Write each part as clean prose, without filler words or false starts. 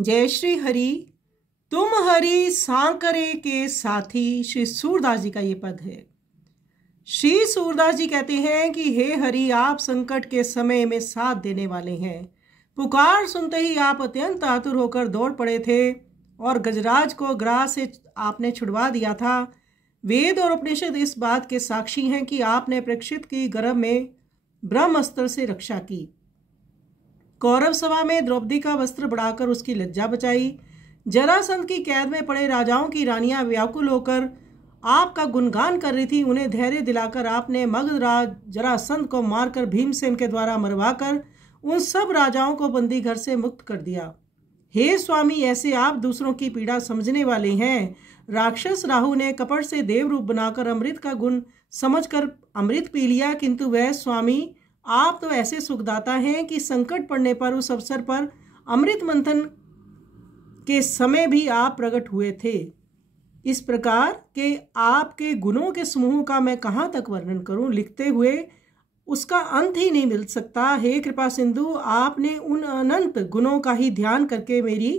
जय श्री हरि। तुम हरि सांकरे के साथी। श्री सूरदास जी का ये पद है। श्री सूरदास जी कहते हैं कि हे हरि, आप संकट के समय में साथ देने वाले हैं। पुकार सुनते ही आप अत्यंत आतुर होकर दौड़ पड़े थे और गजराज को ग्रास से आपने छुड़वा दिया था। वेद और उपनिषद इस बात के साक्षी हैं कि आपने परीक्षित की गर्भ में ब्रह्मास्त्र से रक्षा की। कौरव सभा में द्रौपदी का वस्त्र बढ़ाकर उसकी लज्जा बचाई। जरासंध की कैद में पड़े राजाओं की रानियां व्याकुल होकर आपका गुणगान कर रही थी। उन्हें धैर्य दिलाकर आपने मगधराज जरासंध को मारकर भीमसेन के द्वारा मरवाकर उन सब राजाओं को बंदी घर से मुक्त कर दिया। हे स्वामी, ऐसे आप दूसरों की पीड़ा समझने वाले हैं। राक्षस राहु ने कपट से देव रूप बनाकर अमृत का गुण समझकर अमृत पी लिया, किंतु वह स्वामी आप तो ऐसे सुखदाता हैं कि संकट पड़ने पर उस अवसर पर अमृत मंथन के समय भी आप प्रकट हुए थे। इस प्रकार के आपके गुणों के समूह का मैं कहाँ तक वर्णन करूं, लिखते हुए उसका अंत ही नहीं मिल सकता। हे कृपा सिंधु, आपने उन अनंत गुणों का ही ध्यान करके मेरी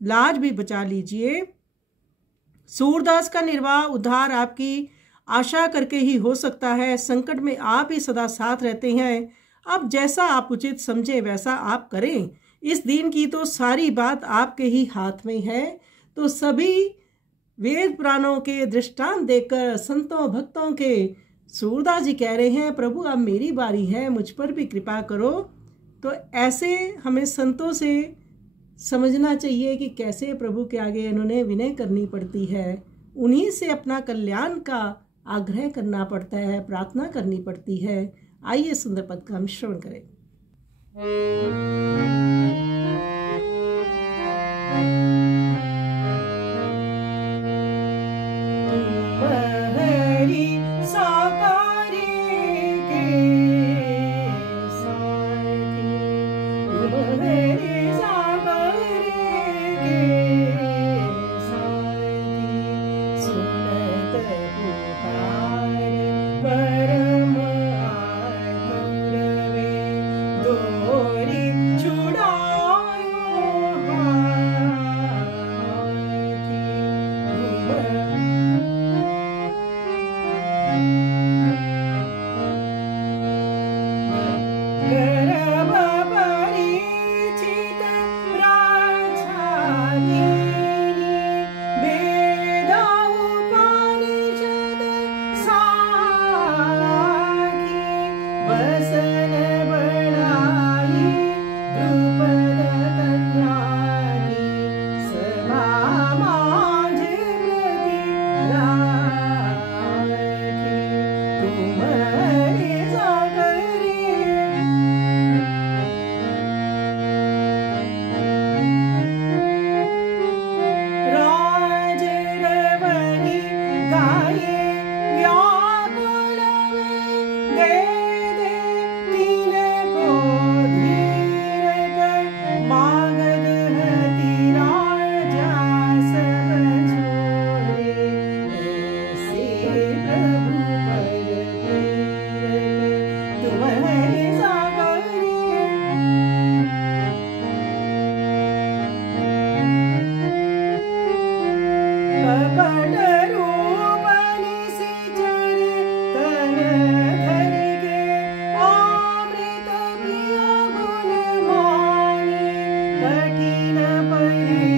लाज भी बचा लीजिए। सूरदास का निर्वाह उद्धार आपकी आशा करके ही हो सकता है। संकट में आप ही सदा साथ रहते हैं। अब जैसा आप उचित समझे वैसा आप करें। इस दिन की तो सारी बात आपके ही हाथ में है। तो सभी वेद पुराणों के दृष्टांत देकर संतों भक्तों के सूरदास जी कह रहे हैं, प्रभु अब मेरी बारी है, मुझ पर भी कृपा करो। तो ऐसे हमें संतों से समझना चाहिए कि कैसे प्रभु के आगे इन्होंने विनय करनी पड़ती है। उन्हीं से अपना कल्याण का आग्रह करना पड़ता है, प्रार्थना करनी पड़ती है। आइए सुंदर पद का हम श्रवण करें। कठिन परि